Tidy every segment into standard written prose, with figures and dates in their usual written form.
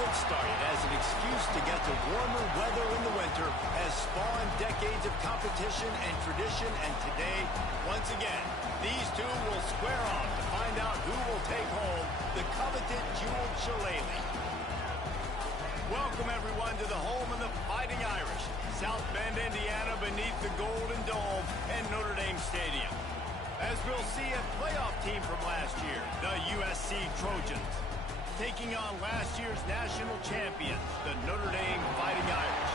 that started as an excuse to get to warmer weather in the winter has spawned decades of competition and tradition, and today, once again, these two will square off to find out who will take home the coveted jeweled shillelagh. Welcome, everyone, to the home of the Fighting Irish, South Bend, Indiana, beneath the Golden Dome and Notre Dame Stadium. As we'll see a playoff team from last year, the USC Trojans, taking on last year's national champions, the Notre Dame Fighting Irish.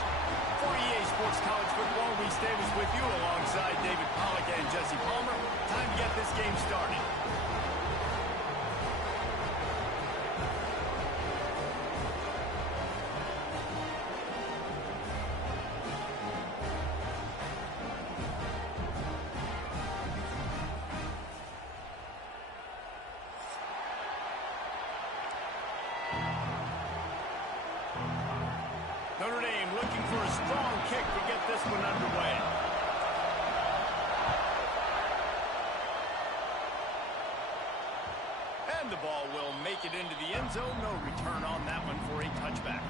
For EA Sports College Football, Reese Davis with you alongside David Pollack and Jesse Palmer. Time to get this game started. Notre Dame looking for a strong kick to get this one underway. And the ball will make it into the end zone. No return on that one for a touchback.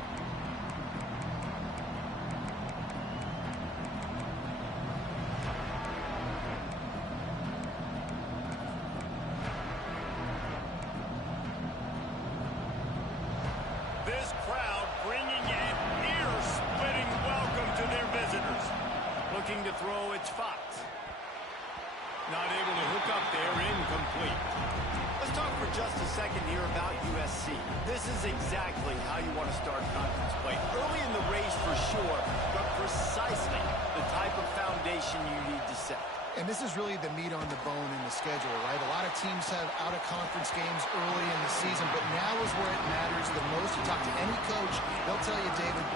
This crowd bringing an ear-splitting welcome to their visitors. Looking to throw its Fox. Not able to hook up there, incomplete. Let's talk for just a second here about USC. This is exactly how you want to start conference play. Early in the race for sure, but precisely the type of foundation you need to set. And this is really the meat on the bone in the schedule, right? A lot of teams have out-of-conference games early in the season, but now is where it matters the most. You talk to any coach, they'll tell you, David,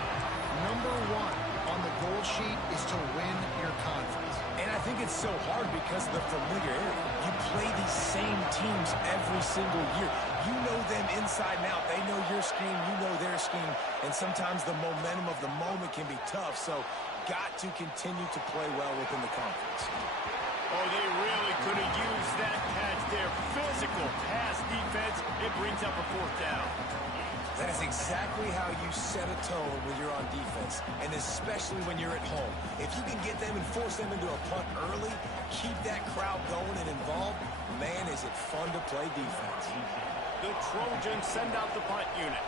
number one on the goal sheet is to win your conference. And I think it's so hard because of the familiarity. You play these same teams every single year. You know them inside and out. They know your scheme, you know their scheme, and sometimes the momentum of the moment can be tough, so got to continue to play well within the conference. Oh, they really could have used that catch there. Physical pass defense. It brings up a fourth down. That is exactly how you set a tone when you're on defense, and especially when you're at home. If you can get them and force them into a punt early, keep that crowd going and involved, man, is it fun to play defense. The Trojans send out the punt unit.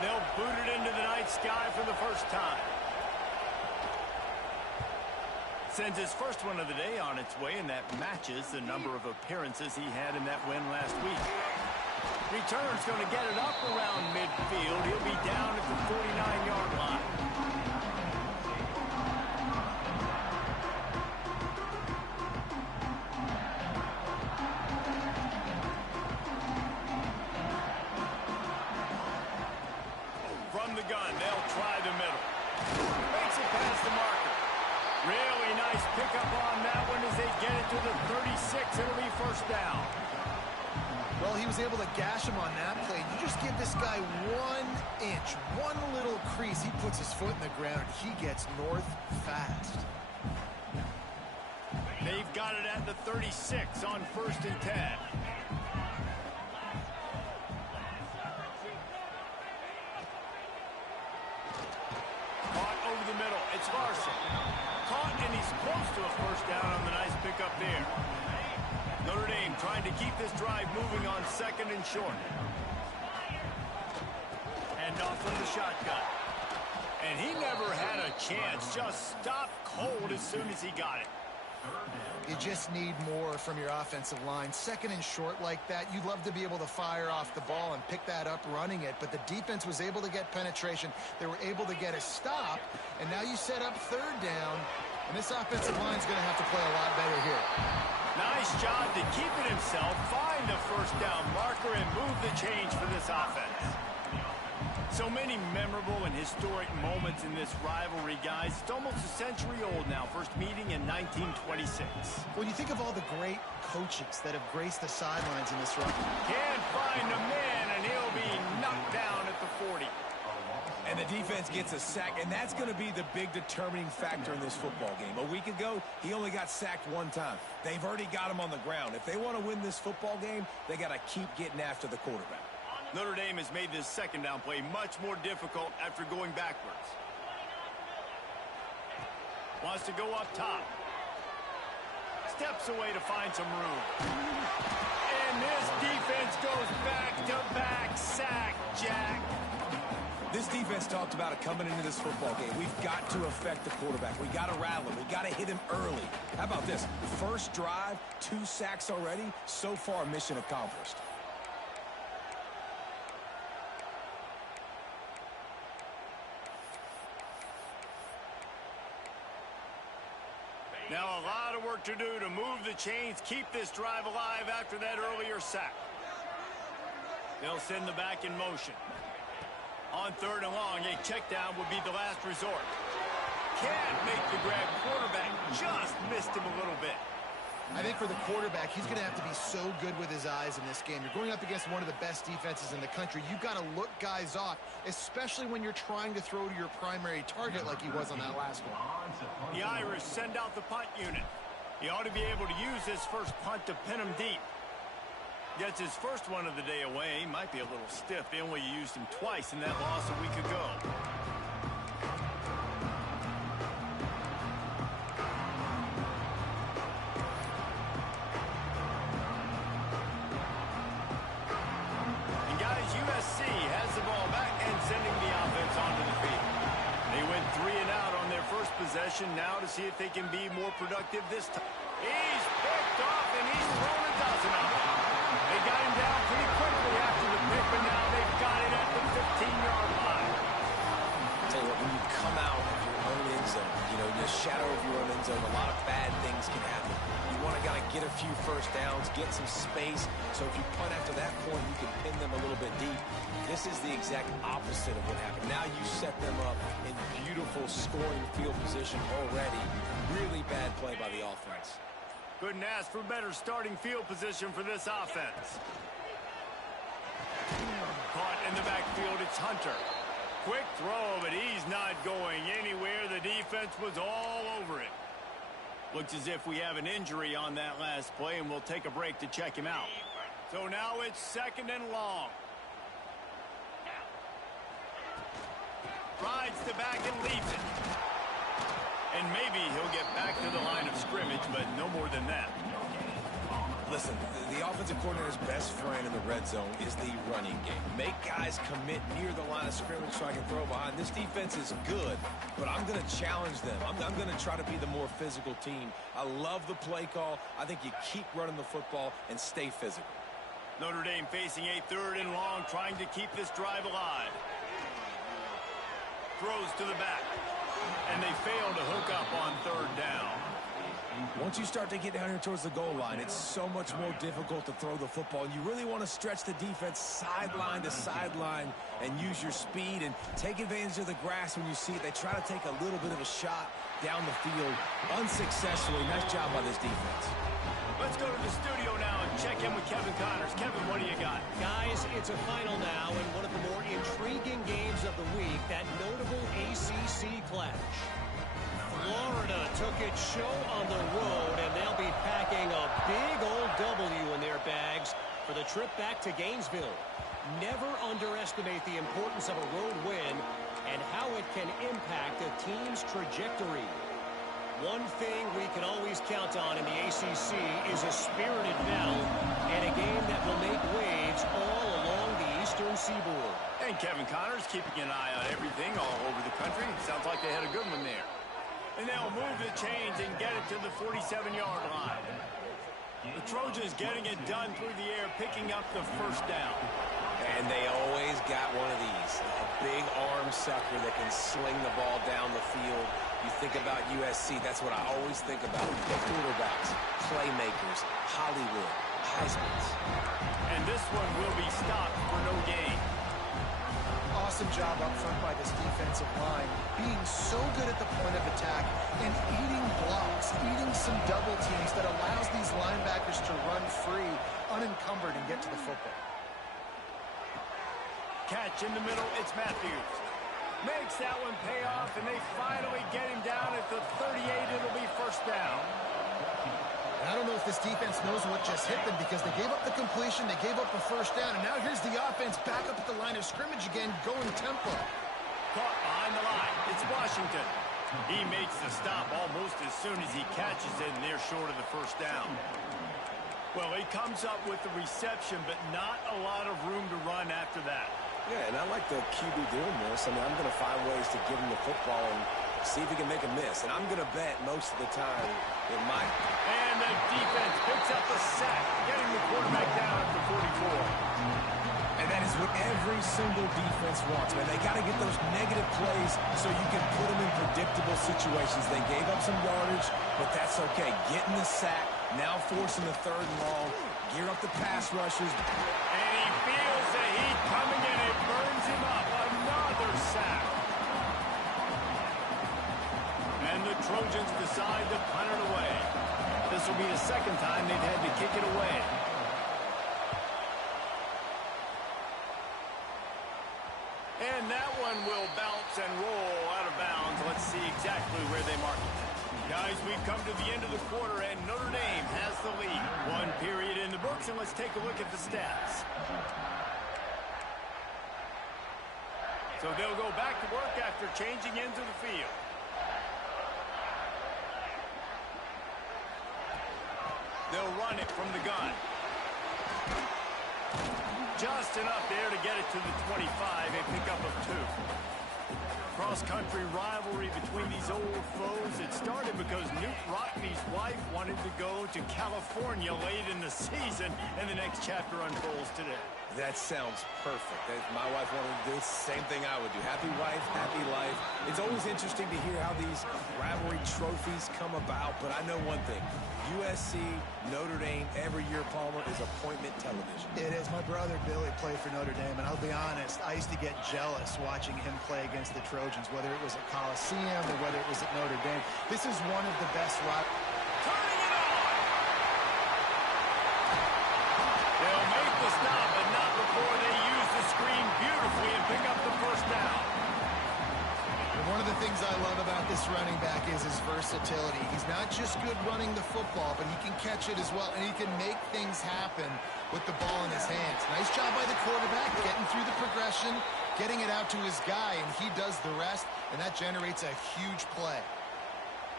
They'll boot it into the night sky for the first time. Sends his first one of the day on its way, and that matches the number of appearances he had in that win last week. Return's going to get it up around midfield. He'll be down at the 49-yard line. From the gun, they'll try the middle. Makes it past the marker. Really nice pickup on that one as they get it to the 36. It'll be first down. Well, he was able to gash him on that play. You just give this guy 1 inch, one little crease. He puts his foot in the ground. He gets north fast. They've got it at the 36 on 1st and 10. Caught over the middle. It's Larson. Caught, and he's close to a first down on the nice pickup there. Notre Dame trying to keep this drive moving on 2nd and short. And off from the shotgun. And he never had a chance. Just stopped cold as soon as he got it. You just need more from your offensive line. 2nd and short like that, you'd love to be able to fire off the ball and pick that up running it, but the defense was able to get penetration. They were able to get a stop, and now you set up 3rd down, and this offensive line's going to have to play a lot better here. Nice job to keep it himself, find the first down marker, and move the change for this offense. So many memorable and historic moments in this rivalry, guys. It's almost a century old now. First meeting in 1926. When you think of all the great coaches that have graced the sidelines in this run. Can't find a man, and he'll be knocked down at the 40. And the defense gets a sack, and that's going to be the big determining factor in this football game. A week ago, he only got sacked 1 time. They've already got him on the ground. If they want to win this football game, they got to keep getting after the quarterback. Notre Dame has made this second down play much more difficult after going backwards. Wants to go up top. Steps away to find some room. And this defense goes back-to-back sack, Jack. This defense talked about it coming into this football game. We've got to affect the quarterback. We got to rattle him. We got to hit him early. How about this? First drive, 2 sacks already. So far, mission accomplished. Now a lot of work to do to move the chains, keep this drive alive after that earlier sack. They'll send the back in motion. On 3rd and long, a check down would be the last resort. Can't make the grab. Quarterback just missed him a little bit. I think for the quarterback, he's going to have to be so good with his eyes in this game. You're going up against one of the best defenses in the country. You've got to look guys off, especially when you're trying to throw to your primary target like he was on that last one. The Irish send out the punt unit. He ought to be able to use his first punt to pin him deep. Gets his first one of the day away. Might be a little stiff. They only used him twice in that loss a week ago. And guys, USC has the ball back and sending the offense onto the field. They went 3 and out on their first possession. Now to see if they can be more productive this time. He's picked off and he's thrown a dozen of them. They got him down pretty quickly after the pick, but now they've got it at the 15-yard line. I'll tell you what, when you come out of your own end zone, you know, in the shadow of your own end zone, a lot of bad things can happen. You want to kind of get a few first downs, get some space, so if you punt after that point, you can pin them a little bit deep. This is the exact opposite of what happened. Now you set them up in beautiful scoring field position already. Really bad play by the offense. Couldn't ask for better starting field position for this offense. Caught in the backfield, it's Hunter. Quick throw, but he's not going anywhere. The defense was all over it. Looks as if we have an injury on that last play, and we'll take a break to check him out. So now it's 2nd and long. Rides the back and leaves it. And maybe he'll get back to the line of scrimmage, but no more than that. Listen, the offensive coordinator's best friend in the red zone is the running game. Make guys commit near the line of scrimmage so I can throw behind. This defense is good, but I'm going to challenge them. I'm going to try to be the more physical team. I love the play call. I think you keep running the football and stay physical. Notre Dame facing a 3rd and long, trying to keep this drive alive. Throws to the back. And they fail to hook up on 3rd down. Once you start to get down here towards the goal line, it's so much more difficult to throw the football. And you really want to stretch the defense sideline to sideline and use your speed and take advantage of the grass when you see it. They try to take a little bit of a shot down the field unsuccessfully. Nice job by this defense. Let's go to the studio now and check in with Kevin Connors. Kevin, what do you got? Guys, it's a final now in one of the more intriguing games of the week, that notable ACC clash. Florida took its show on the road, and they'll be packing a big old W in their bags for the trip back to Gainesville. Never underestimate the importance of a road win and how it can impact a team's trajectory. One thing we can always count on in the ACC is a spirited battle and a game that will make waves all along the Eastern Seaboard. And Kevin Connors keeping an eye on everything all over the country. Sounds like they had a good one there. And they'll move the chains and get it to the 47-yard line. The Trojans getting it done through the air, picking up the 1st down. And they always got one of these. A big arm sucker that can sling the ball down the field. You think about USC, that's what I always think about. The quarterbacks, playmakers, Hollywood, Heismans. And this one will be stopped for no gain. Awesome job up front by this defensive line, being so good at the point of attack and eating blocks, eating some double teams that allows these linebackers to run free, unencumbered, and get to the football. Catch in the middle, it's Matthews. Makes that one pay off, and they finally get him down at the 38. It'll be 1st down. I don't know if this defense knows what just hit them because they gave up the completion, they gave up a first down, and now here's the offense back up at the line of scrimmage again, going tempo. Caught behind the line. It's Washington. He makes the stop almost as soon as he catches it, and they're short of the first down. Well, he comes up with the reception, but not a lot of room to run after that. Yeah, and I like the QB doing this. I mean, I'm going to find ways to give him the football and see if he can make a miss. And I'm going to bet most of the time it might. And the defense picks up a sack, getting the quarterback down at the 44. And that is what every single defense wants, man. They got to get those negative plays so you can put them in predictable situations. They gave up some yardage, but that's okay. Getting the sack, now forcing the 3rd and long, gear up the pass rushers. And he feels the heat coming in. It burns him up. Another sack. And the Trojans decide to punt it away. This will be the 2nd time they've had to kick it away. And that one will bounce and roll out of bounds. Let's see exactly where they mark it. Guys, we've come to the end of the quarter, and Notre Dame has the lead. 1 period in the books, and let's take a look at the stats. So they'll go back to work after changing into the field. They'll run it from the gun. Just enough there to get it to the 25, a pickup of 2. Cross-country rivalry between these old foes. It started because Newt Rockney's wife wanted to go to California late in the season, and the next chapter unfolds today. That sounds perfect. If my wife wanted to do it, it's the same thing I would do. Happy wife, happy life. It's always interesting to hear how these rivalry trophies come about, but I know one thing. USC, Notre Dame, every year, Palmer, is appointment television. It is. My brother Billy played for Notre Dame, and I'll be honest, I used to get jealous watching him play against the Trojans, whether it was at Coliseum or whether it was at Notre Dame. This is one of the best rivalries. Turning it on! They'll make the stop, but not before they use the screen beautifully and pick up the first down. One of the things I love about this running back is his versatility. He's not just good running the football, but he can catch it as well, and he can make things happen with the ball in his hands. Nice job by the quarterback, getting through the progression, getting it out to his guy, and he does the rest, and that generates a huge play.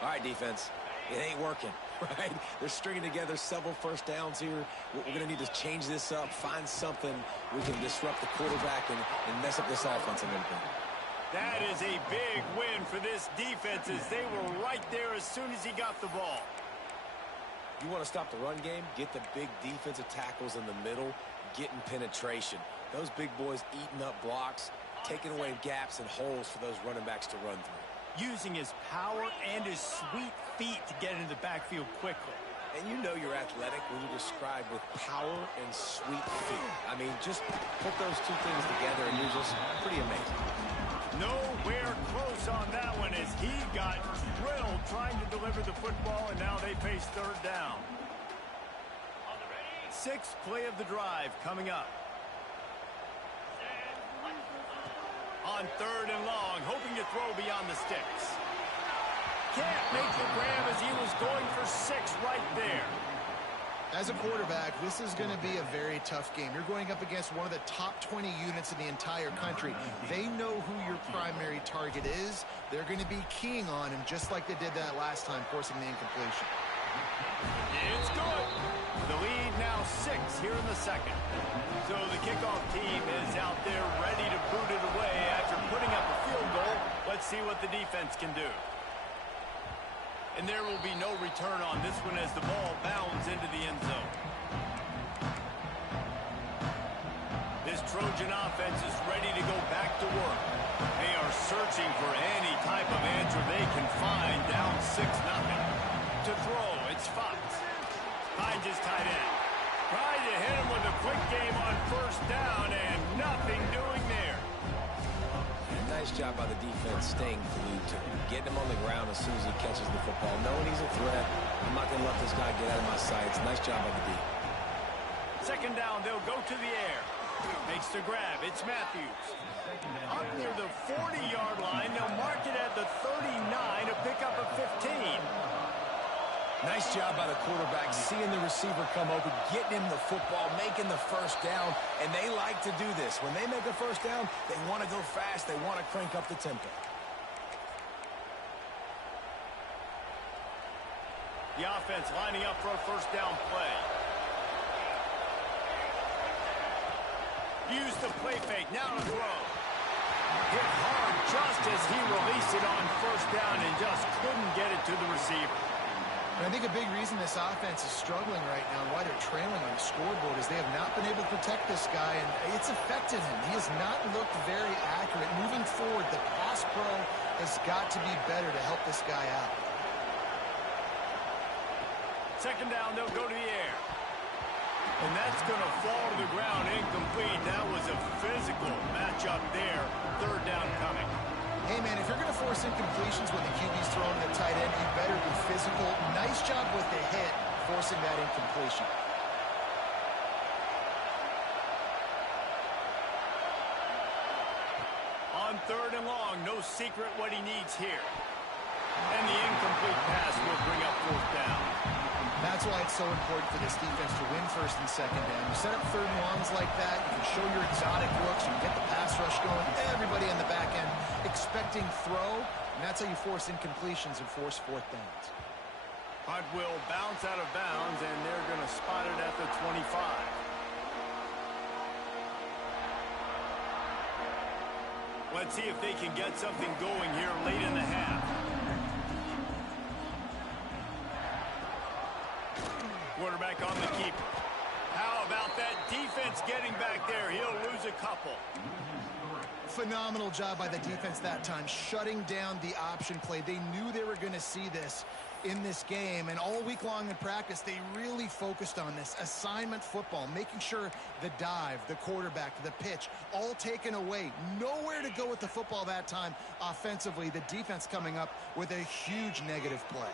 All right, defense. It ain't working, right? They're stringing together several first downs here. We're going to need to change this up, find something we can disrupt the quarterback and mess up this offense a little bit. That is a big win for this defense as they were right there as soon as he got the ball. You want to stop the run game? Get the big defensive tackles in the middle, getting penetration. Those big boys eating up blocks, taking away gaps and holes for those running backs to run through. Using his power and his sweet feet to get into the backfield quickly. And you know you're athletic when you describe with power and sweet feet. I mean, just put those two things together and you're just pretty amazing. Nowhere close on that one as he got drilled trying to deliver the football, and now they face 3rd down. 6th play of the drive coming up. On 3rd and long, hoping to throw beyond the sticks. Can't make the grab as he was going for 6 right there. As a quarterback, this is going to be a very tough game. You're going up against one of the top 20 units in the entire country. They know who your primary target is. They're going to be keying on him just like they did that last time, forcing the incompletion. It's good. The lead now 6 here in the 2nd. So the kickoff team is out there ready to boot it away after putting up a field goal. Let's see what the defense can do. And there will be no return on this one as the ball bounds into the end zone. This Trojan offense is ready to go back to work. They are searching for any type of answer they can find, down 6-0. To throw, it's Fox. Finds his tight end. Trying to hit him with a quick game on 1st down, and nothing doing there. Nice job by the defense staying glued to him. Getting him on the ground as soon as he catches the football. Knowing he's a threat, I'm not going to let this guy get out of my sights. Nice job by the D. 2nd down, they'll go to the air. Makes the grab. It's Matthews. Up near the 40-yard line. They'll mark it at the 39 to pick up a 15. Nice Nice job by the quarterback, seeing the receiver come open, getting him the football, making the first down, and they like to do this. When they make a first down, they want to go fast. They want to crank up the tempo. The offense lining up for a first down play. Use the play fake, now to throw. Hit hard just as he released it on first down and just couldn't get it to the receiver. And I think a big reason this offense is struggling right now and why they're trailing on the scoreboard is they have not been able to protect this guy, and it's affected him. He has not looked very accurate. Moving forward, the pass pro has got to be better to help this guy out. Second down, they'll go to the air. And that's going to fall to the ground incomplete. That was a physical matchup there. Third down coming. Hey, man, if you're going to force incompletions when the QB's throwing to the tight end, you better be physical. Nice job with the hit, forcing that incompletion. On third and long, no secret what he needs here. And the incomplete pass will bring up fourth down. That's why it's so important for this defense to win first and second down. You set up third and longs like that, you can show your exotic looks, you can get the pass rush going, everybody in the back end expecting throw, and that's how you force incompletions and force fourth downs. Hunt will bounce out of bounds, and they're going to spot it at the 25. Let's see if they can get something going here late in the half. Quarterback on the keeper. How about that defense getting back there? He'll lose a couple. Phenomenal job by the defense that time, shutting down the option play. They knew they were going to see this in this game, and all week long in practice, they really focused on this assignment football, making sure the dive, the quarterback, the pitch, all taken away. Nowhere to go with the football that time offensively. The defense coming up with a huge negative play.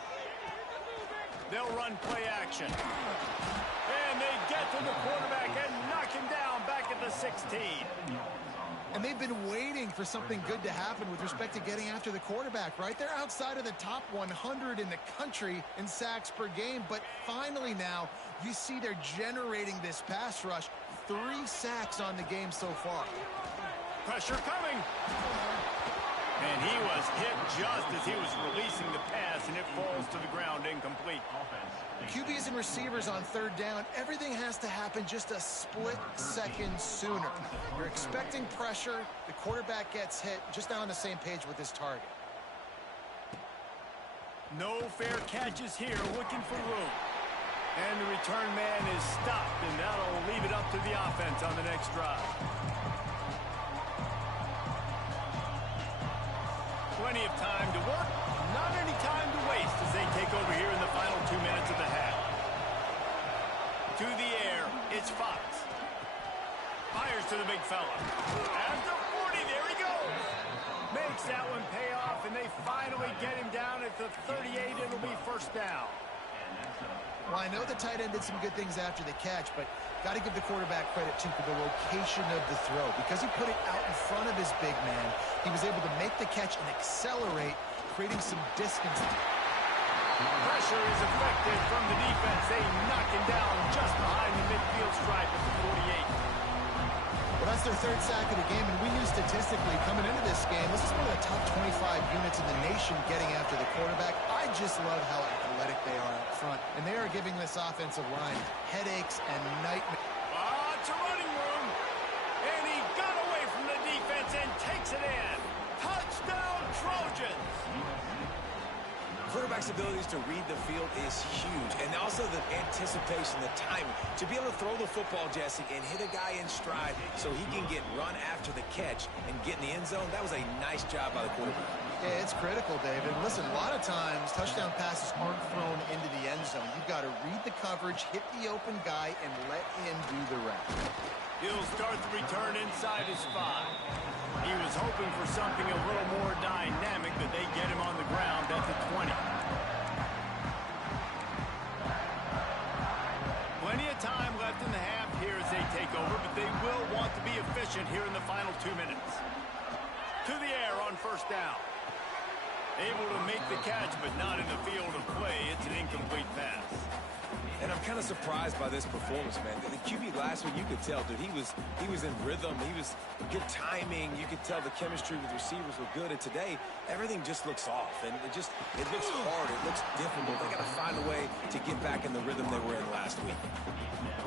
They'll run play action. And they get to the quarterback and knock him down back at the 16. And they've been waiting for something good to happen with respect to getting after the quarterback, right? They're outside of the top 100 in the country in sacks per game, but finally now you see they're generating this pass rush. 3 sacks on the game so far. Pressure coming. And he was hit just as he was releasing the pass, and it falls to the ground incomplete. QBs and receivers on third down, everything has to happen just a split second sooner. You're expecting pressure, the quarterback gets hit, just not on the same page with his target. No fair catches here, looking for room. And the return man is stopped, and that'll leave it up to the offense on the next drive. Plenty of time to work, not any time to waste as they take over here in the final 2 minutes of the half. To the air, it's Fox. Fires to the big fella. At the 40, there he goes. Makes that one pay off, and they finally get him down at the 38. It'll be first down. Well, I know the tight end did some good things after the catch, but got to give the quarterback credit, too, for the location of the throw. Because he put it out in front of his big man, he was able to make the catch and accelerate, creating some distance. Pressure is effective from the defense. They knock him down just behind the midfield stripe at the 48. Well, that's their 3rd sack of the game, and we knew statistically coming into this game, this is one of the top 25 units in the nation getting after the quarterback. I just love how athletic they are up front, and they are giving this offensive line headaches and nightmares. It's a running room, and he got away from the defense and takes it in. Touchdown, Trojans! Quarterback's abilities to read the field is huge, and also the anticipation, the timing. To be able to throw the football, Jesse, and hit a guy in stride so he can get run after the catch and get in the end zone, that was a nice job by the quarterback. Yeah, it's critical, David. Listen, a lot of times touchdown passes aren't thrown into the end zone. You've got to read the coverage, hit the open guy, and let him do the rest. He'll start the return inside his 5. He was hoping for something a little more dynamic, but they get him on the ground at the 20. Plenty of time left in the half here as they take over, but they will want to be efficient here in the final 2 minutes. To the air on first down. Able to make the catch, but not in the field of play. It's an incomplete pass. And I'm kind of surprised by this performance, man. The QB last week, you could tell, dude, he was in rhythm. He was good timing. You could tell the chemistry with receivers were good. And today, everything just looks off. And it looks hard. It looks difficult. They got to find a way to get back in the rhythm they were in last week.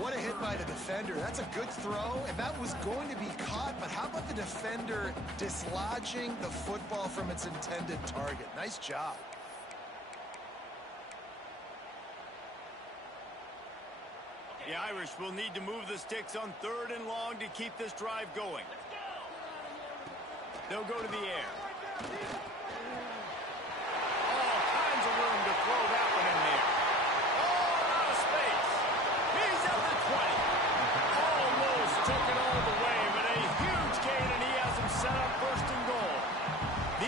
What a hit by the defender. That's a good throw, and that was going to be caught. But how about the defender dislodging the football from its intended target? Nice job. The Irish will need to move the sticks on 3rd and long to keep this drive going. They'll go to the air. All kinds of room to throw that one in there. All out of space. He's at the 20. Almost took it all the way, but a huge gain, and he has him set up 1st and goal.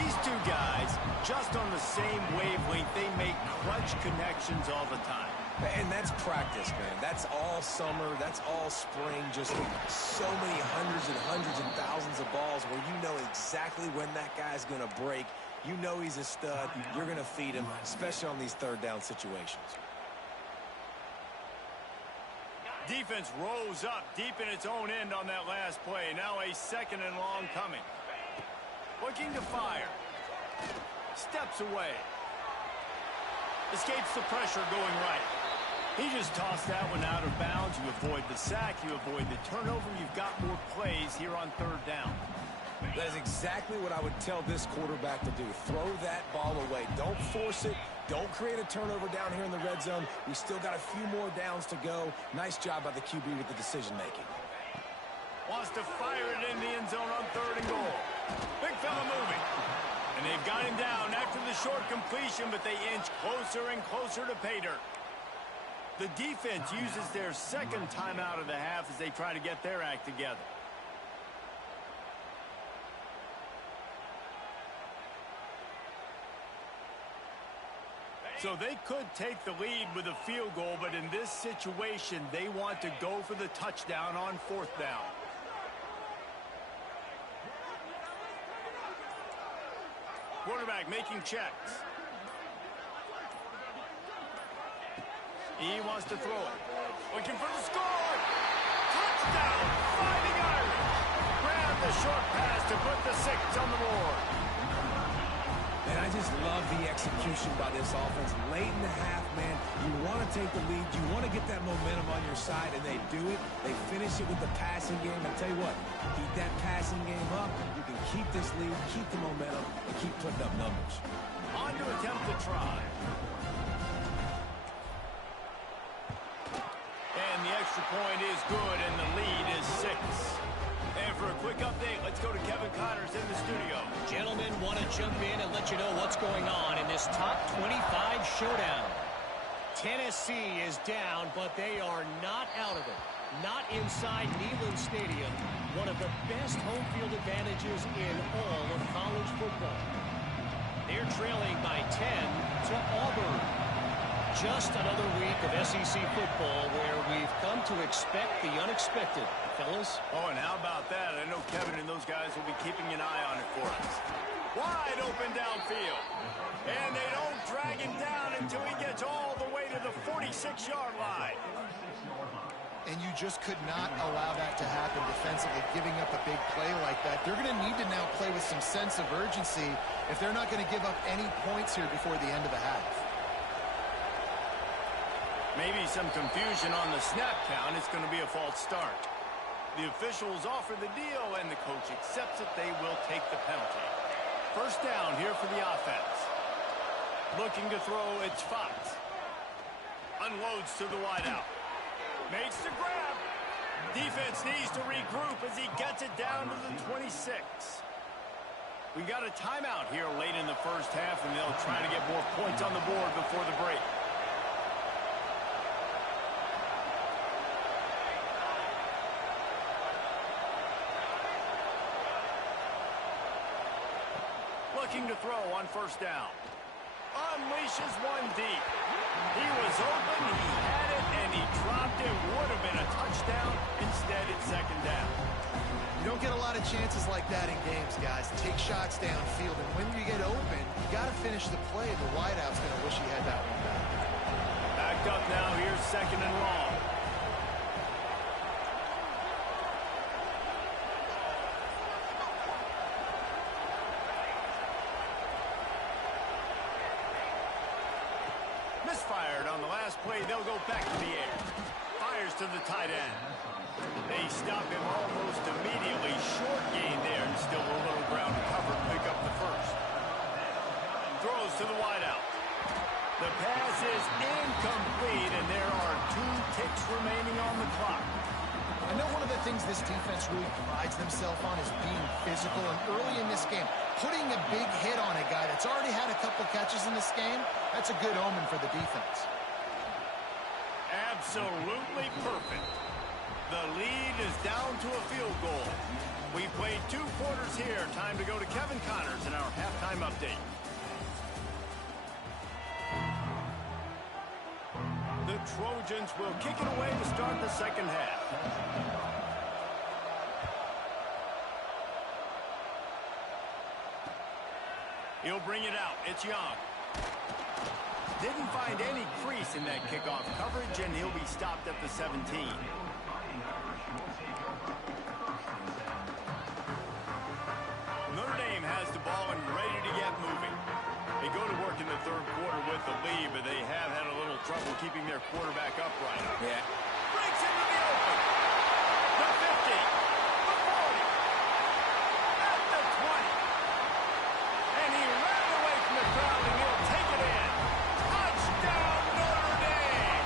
These two guys, just on the same wavelength, they make clutch connections all the time. And that's practice, man. That's all summer. That's all spring. Just so many hundreds and thousands of balls where you know exactly when that guy's going to break. You know he's a stud. You're going to feed him, especially on these 3rd down situations. Defense rose up deep in its own end on that last play. Now a 2nd and long coming. Looking to fire. Steps away. Escapes the pressure going right. He just tossed that one out of bounds. You avoid the sack. You avoid the turnover. You've got more plays here on 3rd down. That is exactly what I would tell this quarterback to do. Throw that ball away. Don't force it. Don't create a turnover down here in the red zone. We still got a few more downs to go. Nice job by the QB with the decision-making. Wants to fire it in the end zone on 3rd and goal. Big fella moving. And they've got him down after the short completion, but they inch closer and closer to pay dirt. The defense uses their 2nd timeout of the half as they try to get their act together. So they could take the lead with a field goal, but in this situation, they want to go for the touchdown on 4th down. Quarterback making checks. He wants to throw it. Looking for the score. Touchdown, Fighting Irish. Grab the short pass to put the 6 on the board. And I just love the execution by this offense. Late in the half, man, you want to take the lead. You want to get that momentum on your side, and they do it. They finish it with the passing game. I tell you what, keep that passing game up. You can keep this lead, keep the momentum, and keep putting up numbers. On to attempt to try. And the extra point is good, and the lead is 6. And for a quick update, let's go to Kevin Connors in the studio. Gentlemen, want to jump in and let you know what's going on in this top 25 showdown. Tennessee is down, but they are not out of it. Not inside Neyland Stadium, one of the best home field advantages in all of college football. They're trailing by 10 to Auburn. Just another week of SEC football where we've come to expect the unexpected, fellas. Oh, and how about that? I know Kevin and those guys will be keeping an eye on it for us. Wide open downfield. And they don't drag him down until he gets all the way to the 46-yard line. And you just could not allow that to happen defensively, giving up a big play like that. They're going to need to now play with some sense of urgency if they're not going to give up any points here before the end of the half. Maybe some confusion on the snap count. It's going to be a false start. The officials offer the deal, and the coach accepts it. They will take the penalty. 1st down here for the offense. Looking to throw, it's Fox. Unloads to the wideout. Makes the grab. Defense needs to regroup as he gets it down to the 26. We got a timeout here late in the 1st half, and they'll try to get more points on the board before the break. Looking to throw on 1st down. Unleashes one deep. He was open, he had it, and he dropped it. Would have been a touchdown. Instead, it's 2nd down. You don't get a lot of chances like that in games, guys. Take shots downfield, and when you get open, you got to finish the play. The wideout's going to wish he had that one back. Backed up now. Here's second and long. Misfired on the last play. They'll go back to the air. Fires to the tight end. They stop him almost immediately. Short gain there, and still a little ground to cover to pick up the first. Throws to the wideout. The pass is incomplete, and there are 2 ticks remaining on the clock. I know one of the things this defense really prides themselves on is being physical, and early in this game, putting a big hit on a guy that's already had a couple catches in this game, that's a good omen for the defense. Absolutely perfect. The lead is down to a field goal. We played 2 quarters here. Time to go to Kevin Connors in our halftime update. The Trojans will kick it away to start the second half. He'll bring it out. It's Young. Didn't find any crease in that kickoff coverage, and he'll be stopped at the 17. Notre Dame has the ball and ready to get moving. They go to work in the third quarter with the lead, but they have had a little trouble keeping their quarterback upright. Yeah. Breaks into the open. The 50. The 40. At the 20. And he ran away from the crowd, and he'll take it in. Touchdown, Notre Dame!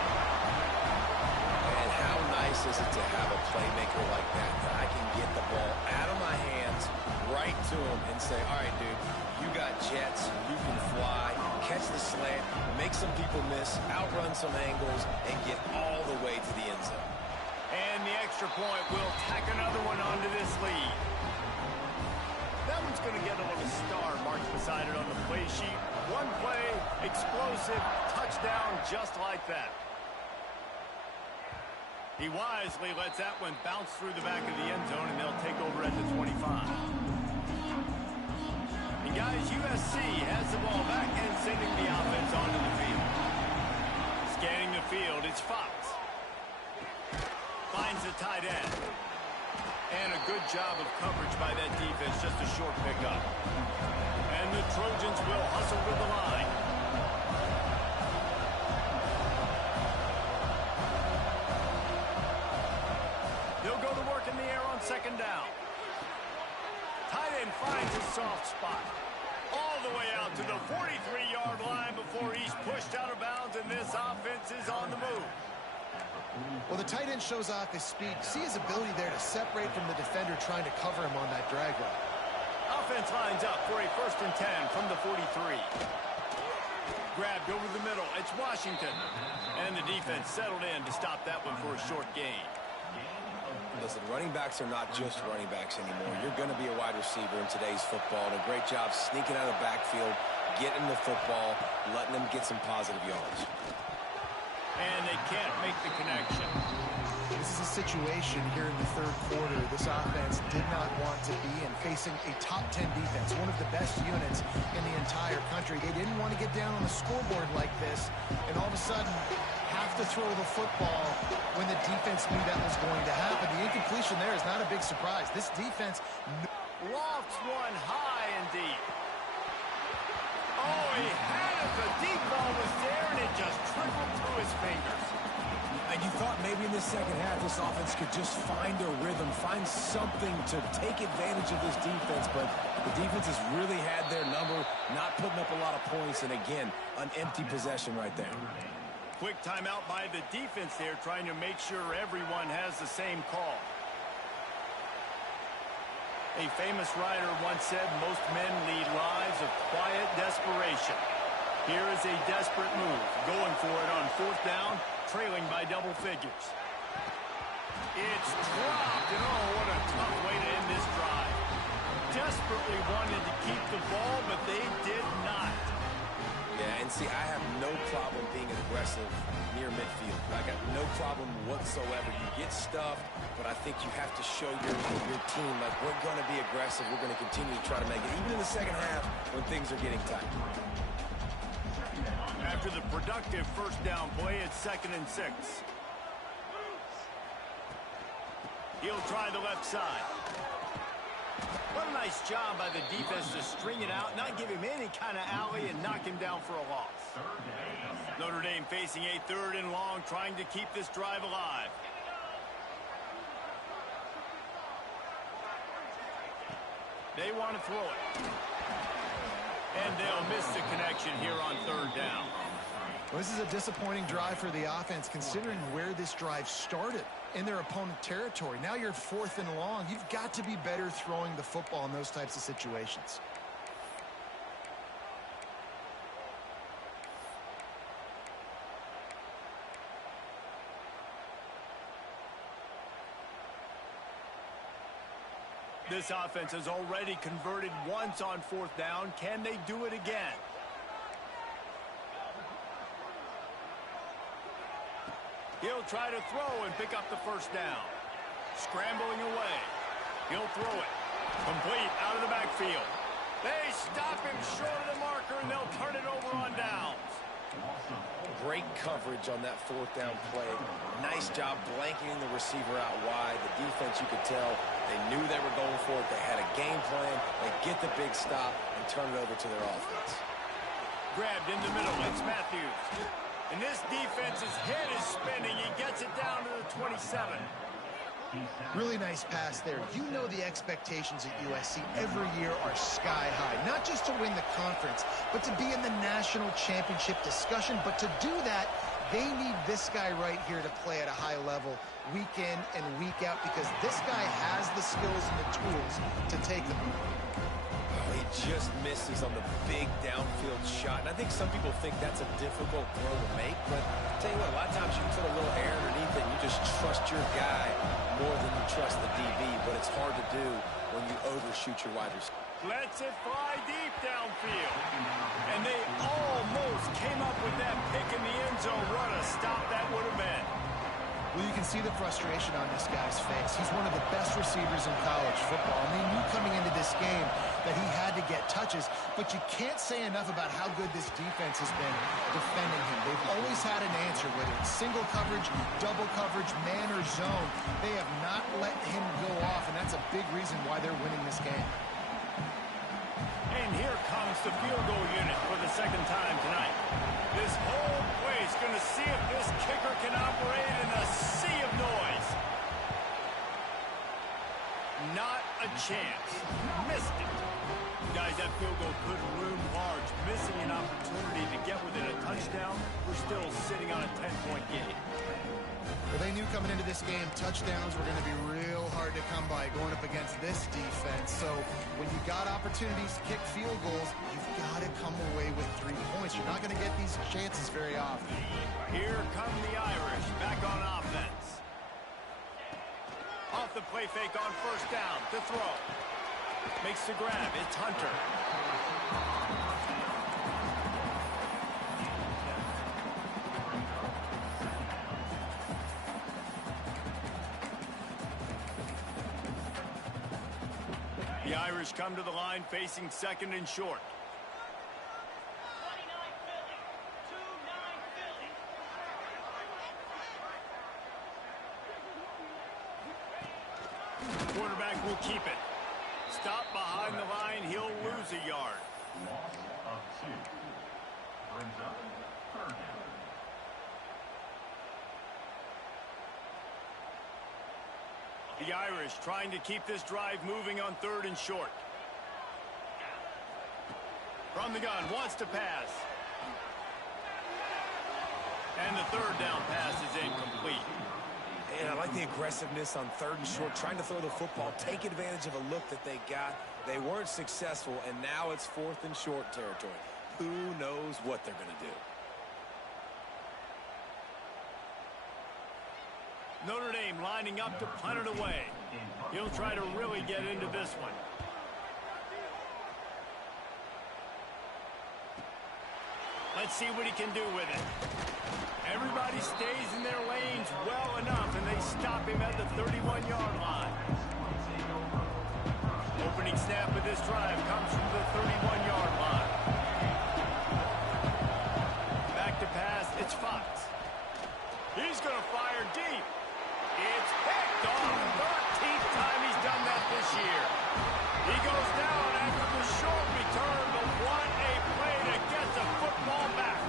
And how nice is it to have a playmaker like that I can get the ball out of my hands, right to him, and say, all right, dude, you got jets, you can fly, catch the slant, make some people miss, outrun some angles, and get all the way to the end zone. And the extra point will tack another one onto this lead. That one's going to get a little star marked beside it on the play sheet. One play, explosive, touchdown just like that. He wisely lets that one bounce through the back of the end zone, and they'll take over at the 25. And guys, USC has the ball back and sending the offense onto the field. Scanning the field, it's Fox. Finds the tight end. And a good job of coverage by that defense, just a short pickup. And the Trojans will hustle to the line. They'll go to work in the air on second down. Tight end finds a soft spot. All the way out to the 43-yard line before he's pushed out of bounds, and this offense is on the move. Well, the tight end shows off his speed. See his ability there to separate from the defender trying to cover him on that drag route. Offense lines up for a 1st and 10 from the 43. Grabbed over the middle. It's Washington. And the defense settled in to stop that one for a short gain. Listen, running backs are not just running backs anymore. You're going to be a wide receiver in today's football. And a great job sneaking out of the backfield, getting the football, letting them get some positive yards. And they can't make the connection. This is a situation here in the third quarter this offense did not want to be in, facing a top 10 defense, one of the best units in the entire country. They didn't want to get down on the scoreboard like this, and all of a sudden have to throw the football when the defense knew that was going to happen. The incompletion there is not a big surprise. This defense lofts one high and deep. Oh, he had it. The deep ball was there, and it just trickled through his fingers. And you thought maybe in the second half this offense could just find a rhythm, find something to take advantage of this defense, but the defense has really had their number, not putting up a lot of points, and again, an empty possession right there. Quick timeout by the defense there, trying to make sure everyone has the same call. A famous writer once said, most men lead lives of quiet desperation. Here is a desperate move, going for it on 4th down, trailing by double figures. It's dropped, and oh, what a tough way to end this drive. Desperately wanted to keep the ball, but they did not. Yeah, And see, I have no problem being aggressive near midfield. I got no problem whatsoever. You get stuffed, but I think you have to show your team, like, we're going to be aggressive. We're going to continue to try to make it, even in the second half when things are getting tight. After the productive first down play, it's 2nd and 6. He'll try the left side. What a nice job by the defense to string it out, not give him any kind of alley, and knock him down for a loss. Notre Dame facing a 3rd and long, trying to keep this drive alive. They want to throw it. And they'll miss the connection here on 3rd down. Well, this is a disappointing drive for the offense, considering where this drive started, in their opponent territory. Now you're 4th and long. You've got to be better throwing the football in those types of situations. This offense has already converted once on 4th down. Can they do it again? He'll try to throw and pick up the first down. Scrambling away. He'll throw it. Complete out of the backfield. They stop him short of the marker, and they'll turn it over on downs. Great coverage on that 4th down play. Nice job blanketing the receiver out wide. The defense, you could tell, they knew they were going for it. They had a game plan. They get the big stop and turn it over to their offense. Grabbed in the middle. It's Matthews. And this defense's head is spinning. He gets it down to the 27. Really nice pass there. You know the expectations at USC every year are sky high. Not just to win the conference, but to be in the national championship discussion. But to do that, they need this guy right here to play at a high level week in and week out, because this guy has the skills and the tools to take them. He just misses on the big downfield shot. And I think some people think that's a difficult throw to make. But I'll tell you what, a lot of times you can put a little air underneath it and you just trust your guy more than you trust the DB. But it's hard to do when you overshoot your wide receiver. Lets it fly deep downfield. And they almost came up with that pick in the end zone. What a stop that would have been. Well, you can see the frustration on this guy's face. He's one of the best receivers in college football, and they knew coming into this game that he had to get touches, but you can't say enough about how good this defense has been defending him. They've always had an answer, whether it's single coverage, double coverage, man or zone. They have not let him go off, and that's a big reason why they're winning this game. And here comes the field goal unit for the 2nd time tonight. This whole place going to see if this kicker can operate in a sea of noise. Not a chance. Missed it. Guys, that field goal could loom large. Missing an opportunity to get within a touchdown. We're still sitting on a 10-point game. Well, they knew coming into this game touchdowns were going to be real hard to come by going up against this defense. So when you got opportunities to kick field goals, you've got to come away with 3 points. You're not going to get these chances very often. Here come the Irish back on offense. Off the play fake on 1st down to throw. Makes the grab. It's Hunter. The Irish come to the line facing 2nd and short. Quarterback will keep it. Stop behind the line. He'll lose a yard. Loss of 2. Brings up 3rd down. The Irish trying to keep this drive moving on 3rd and short. From the gun, wants to pass. And the 3rd down pass is incomplete. And I like the aggressiveness on 3rd and short, trying to throw the football, take advantage of a look that they got. They weren't successful, and now it's 4th and short territory. Who knows what they're going to do? Notre Dame lining up to punt it away. He'll try to really get into this one. Let's see what he can do with it. Everybody stays in their lanes well enough, and they stop him at the 31-yard line. Opening snap of this drive comes from the 31-yard line. Back to pass, it's Fox. He's going to fire deep. It's picked off. 13th time he's done that this year. He goes down after the short return, but what a play to get the football back.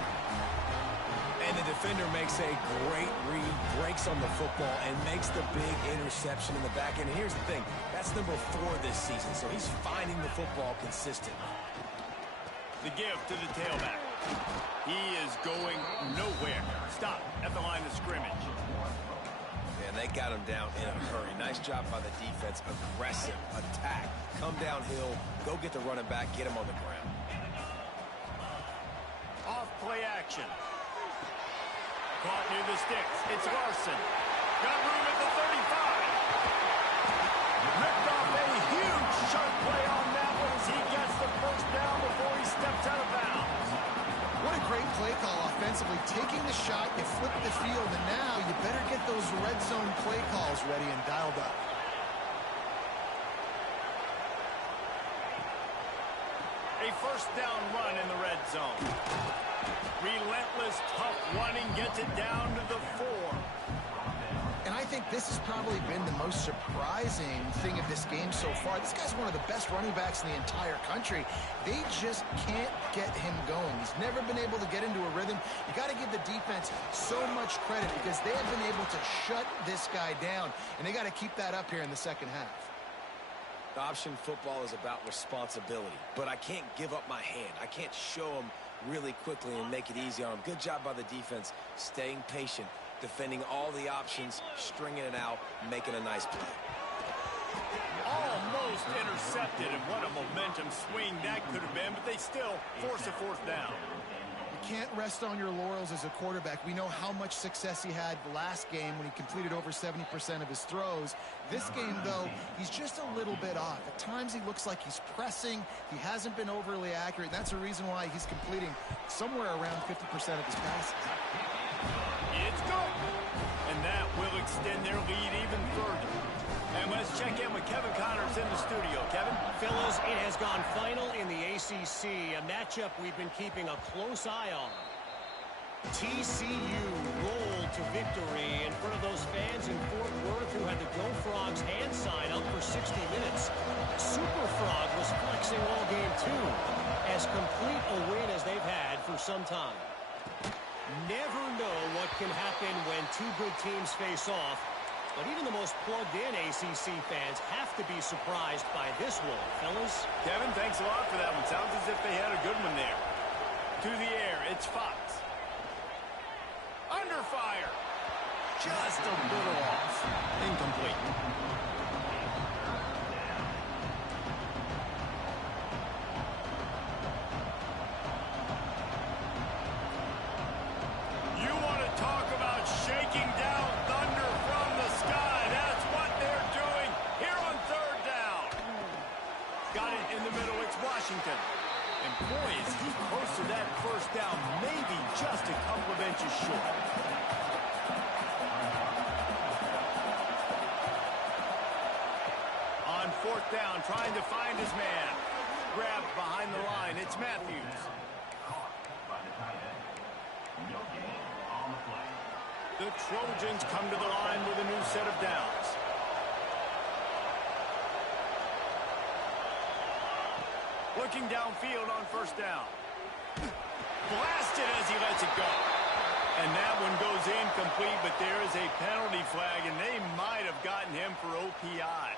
And the defender makes a great read, breaks on the football, and makes the big interception in the back end. And here's the thing, that's number 4 this season, so he's finding the football consistently. The give to the tailback. He is going nowhere. Stop at the line of scrimmage. Man, they got him down in a hurry. Nice job by the defense. Aggressive attack. Come downhill, go get the running back, get him on the ground. Off play action. Caught near the sticks. It's Larson. Got room at the 35. Ripped off a huge sharp play on that one as he gets the first down before he steps out of bounds. What a great play call offensively. Taking the shot, you flip the field, and now you better get those red zone play calls ready and dialed up. A first down run in the red zone. Relentless, tough running gets it down to the 4. And I think this has probably been the most surprising thing of this game so far. This guy's one of the best running backs in the entire country. They just can't get him going. He's never been able to get into a rhythm. You got to give the defense so much credit because they have been able to shut this guy down, and they got to keep that up here in the second half. Option football is about responsibility, but I can't give up my hand. I can't show him really quickly and make it easy on him. Good job by the defense, staying patient, defending all the options, stringing it out, making a nice play. Almost intercepted, and what a momentum swing that could have been, but they still force a fourth down. You can't rest on your laurels as a quarterback. We know how much success he had the last game when he completed over 70% of his throws. This game, though, he's just a little bit off. At times he looks like he's pressing. He hasn't been overly accurate, and that's a reason why he's completing somewhere around 50% of his passes. It's good. And that will extend their lead even further. And let's check in with Kevin Connors in the studio. Kevin? Fellas, it has gone final in the ACC, a matchup we've been keeping a close eye on. TCU rolled to victory in front of those fans in Fort Worth who had the Go Frogs hand sign up for 60 minutes. Super Frog was flexing all game too, as complete a win as they've had for some time. Never know what can happen when two good teams face off, but even the most plugged-in ACC fans have to be surprised by this one, fellas. Kevin, thanks a lot for that one. Sounds as if they had a good one there. To the air, it's Fox. Under fire. Just a little off. Incomplete. You want to talk about shaking down thunder from the sky. That's what they're doing here on third down. Got it in the middle. It's Washington. And boy, is he close to that first down, maybe just a couple of inches short. On fourth down, trying to find his man. Grabbed behind the line. It's Matthews. The Trojans come to the line with a new set of downs. Looking downfield on first down. Blasted as he lets it go. And that one goes incomplete, but there is a penalty flag, and they might have gotten him for OPI.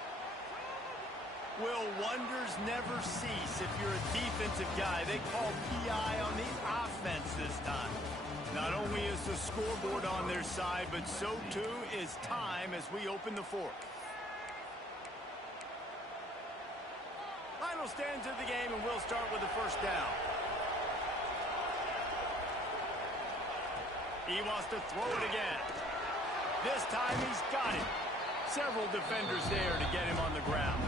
Will wonders never cease if you're a defensive guy? They call PI on the offense this time. Not only is the scoreboard on their side, but so too is time as we open the fourth. Final stands of the game, and we'll start with the first down. He wants to throw it again. This time he's got it. Several defenders there to get him on the ground.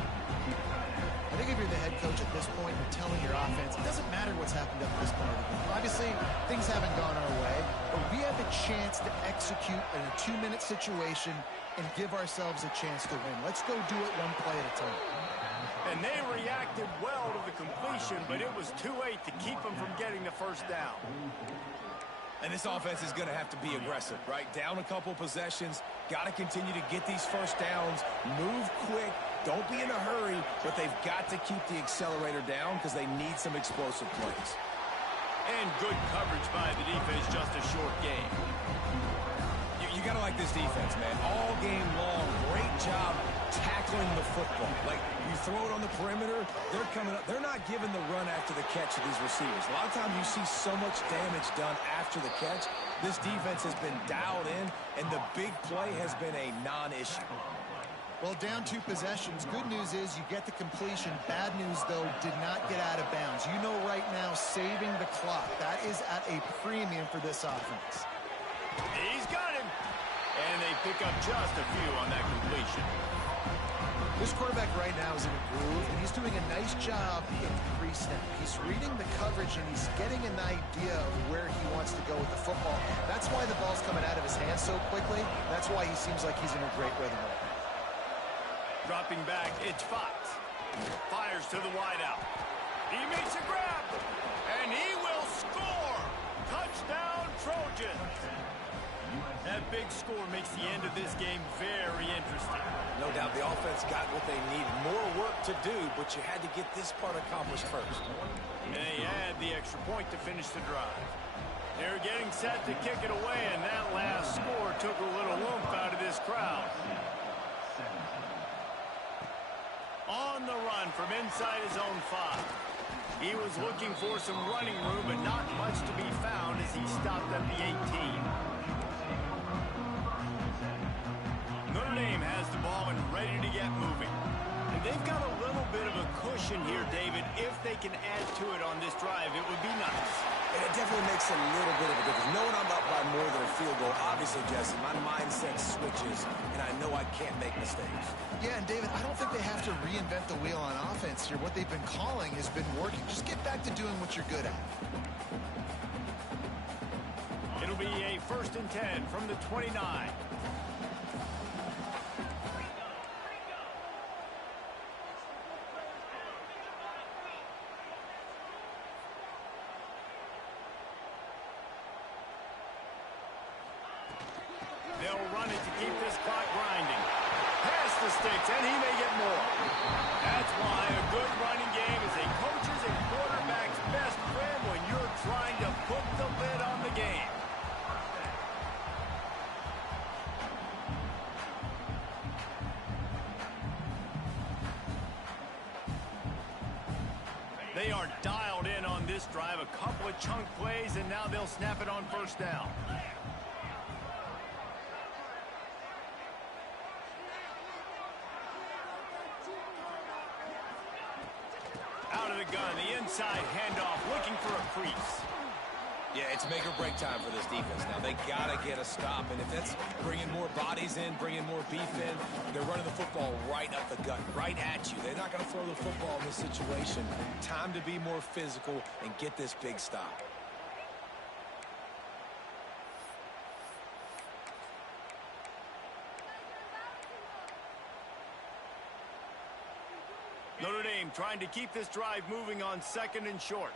I think if you're the head coach at this point, you're telling your offense, it doesn't matter what's happened up this point. Obviously, things haven't gone our way, but we have a chance to execute in a 2-minute situation and give ourselves a chance to win. Let's go do it one play at a time. And they reacted well to the completion, but it was too late to keep them from getting the first down. And this offense is going to have to be aggressive, right? Down a couple possessions, got to continue to get these first downs, move quick, don't be in a hurry, but they've got to keep the accelerator down because they need some explosive plays. And good coverage by the defense, just a short game. You got to like this defense, man. All game long, great job tackling the football. Like, you throw it on the perimeter, they're coming up. They're not giving the run after the catch to these receivers. A lot of times you see so much damage done after the catch. This defense has been dialed in, and the big play has been a non-issue. Well, down 2 possessions. Good news is you get the completion. Bad news, though, did not get out of bounds. You know right now, saving the clock. That is at a premium for this offense. He's got him. And they pick up just a few on that completion. This quarterback right now is in a groove, and he's doing a nice job in pre-snap. He's reading the coverage, and he's getting an idea of where he wants to go with the football. That's why the ball's coming out of his hands so quickly. That's why he seems like he's in a great rhythm right now. Dropping back, it's Fox. Fires to the wideout. He makes a grab, and he will score. Touchdown, Trojans. That big score makes the end of this game very interesting. No doubt the offense got what they needed. More work to do, but you had to get this part accomplished first. And they had the extra point to finish the drive. They're getting set to kick it away, and that last score took a little oomph out of this crowd. On the run from inside his own 5. He was looking for some running room, but not much to be found as he stopped at the 18. Notre Dame has the ball and ready to get moving. And they've got a little bit of a cushion here, David. If they can add to it on this drive, it would be nice. And it definitely makes a little bit of a difference. Knowing I'm up by more than a field goal, obviously, Jesse, my mindset switches, and I know I can't make mistakes. Yeah, and David, I don't think they have to reinvent the wheel on offense here. What they've been calling has been working. Just get back to doing what you're good at. It'll be a 1st and 10 from the 29. They'll run it to keep this clock grinding. Pass the sticks, and he may get more. That's why a good running game is a coach's and quarterback's best friend when you're trying to put the lid on the game. They are dialed in on this drive. A couple of chunk plays, and now they'll snap it on 1st down. Out of the gun, the inside handoff, looking for a crease. Yeah, it's make or break time for this defense. Now, they got to get a stop, and if that's bringing more bodies in, bringing more beef in, they're running the football right up the gut, right at you. They're not going to throw the football in this situation. Time to be more physical and get this big stop. Notre Dame trying to keep this drive moving on 2nd and short.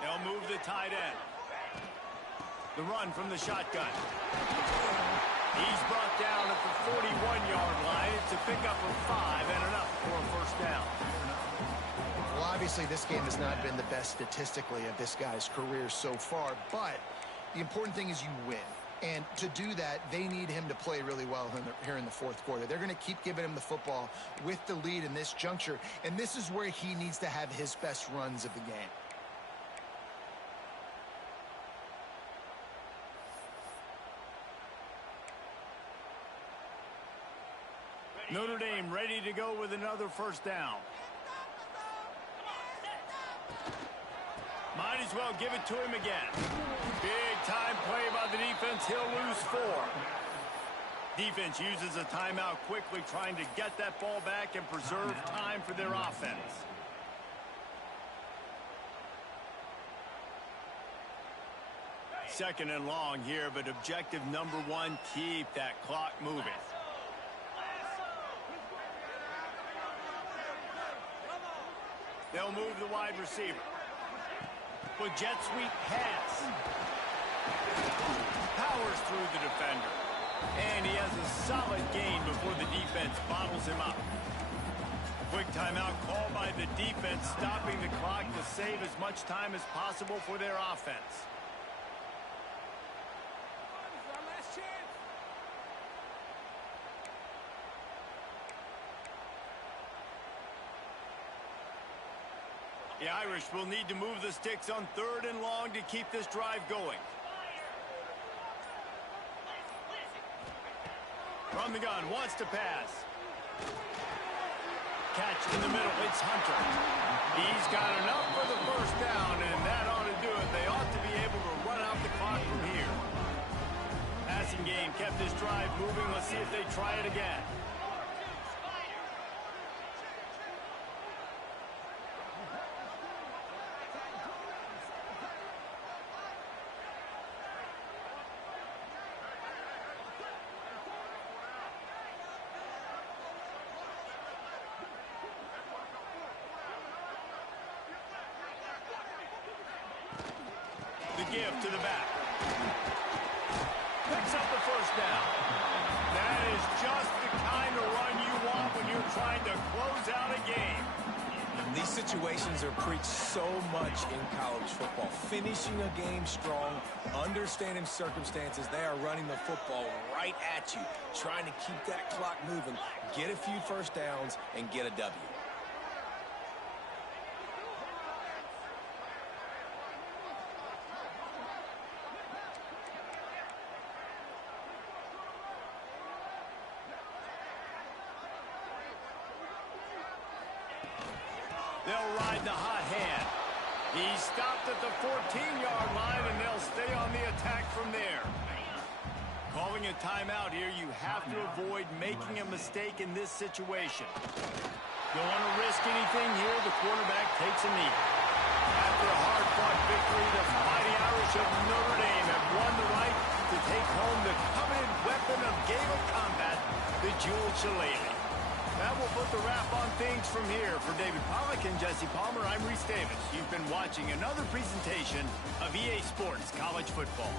They'll move the tight end. The run from the shotgun. He's brought down at the 41-yard line. It's a pickup of 5 and enough for a 1st down. Well, obviously, this game has not been the best statistically of this guy's career so far, but the important thing is you win. And to do that, they need him to play really well here in the 4th quarter. They're going to keep giving him the football with the lead in this juncture, and this is where he needs to have his best runs of the game. Notre Dame ready to go with another 1st down. Might as well give it to him again. Big time play by the defense. He'll lose 4. Defense uses a timeout quickly, trying to get that ball back and preserve time for their offense. second and long here, but objective number one, keep that clock moving. They'll move the wide receiver. With jet sweep pass. Powers through the defender. And he has a solid gain before the defense bottles him up. Quick timeout called by the defense, stopping the clock to save as much time as possible for their offense. The Irish will need to move the sticks on 3rd and long to keep this drive going. From the gun, wants to pass. Catch in the middle, it's Hunter. He's got enough for the first down, and that ought to do it. They ought to be able to run out the clock from here. Passing game kept this drive moving. Let's see if they try it again. Give to the back. Picks up the first down. That is just the kind of run you want when you're trying to close out a game. These situations are preached so much in college football. Finishing a game strong, understanding circumstances. They are running the football right at you, trying to keep that clock moving, get a few first downs, and get a W. They'll ride the hot hand. He stopped at the 14-yard line, and they'll stay on the attack from there. Calling a timeout here, you have to avoid making a mistake in this situation. Don't want to risk anything here. The quarterback takes a knee. After a hard-fought victory, the Fighting Irish of Notre Dame have won the right to take home the coveted weapon of Gaelic combat, the jeweled shillelagh. That will put the wrap on things from here. For David Pollack and Jesse Palmer, I'm Reese Davis. You've been watching another presentation of EA Sports College Football.